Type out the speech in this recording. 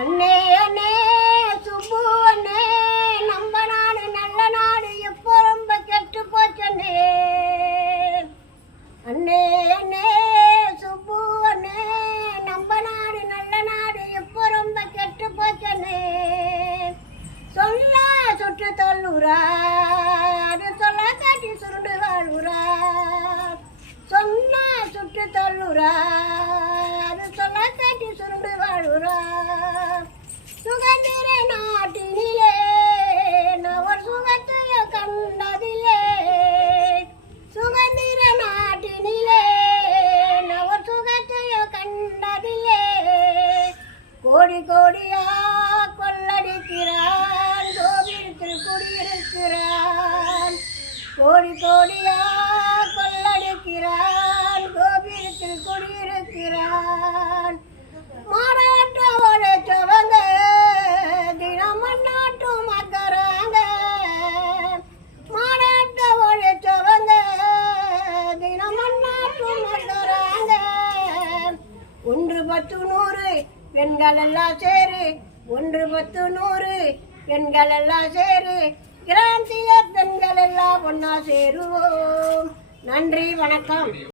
அண்ணே அண்ணே சுப்பு அண்ணே நம்ம நாடு நல்ல நாடு எப்போ ரொம்ப கெட்டு போச்சண்ணே. அண்ணே அண்ணே சுப்பு அண்ணே நம்ம நாடு நல்ல நாடு எப்போ ரொம்ப கெட்டு போச்சண்ணே. சொல்ல சுற்று தள்ளுரா அது சொல்ல காட்டி சுருண்டு வாழ்வுரா. சொன்ன சுற்று தள்ளுரா அது சொல்ல காட்டி சுருண்டு வாழ்வுரா. சுதந்திர நாட்டினிலே நவர் சுகத்தைய கண்டதில்லே. சுதந்திர நாட்டினிலே நவர் சுகத்தைய கண்டதில்லே. கோடி கோடியா கொள்ளடிக்கிறான் கோவிலத்தில் குடியிருக்கிறான். கோடி கோடியா கொள்ளடிக்கிறான் கோவிலத்தில் குடியிருக்கிறான். மாநாட்டு உழைச்சவங்க தினம் நாட்டு மக்கறாங்க. மாநாட்டு உழைச்சவங்க தினம் நாட்டு மக்கறாங்க. 1 10 100 பெண்கள் எல்லாம் சேரு. 1 10 100 பெண்கள் எல்லாம் சேரு. கிராந்திய பெண்கள் எல்லாம் ஒன்னா சேருவோம். நன்றி, வணக்கம்.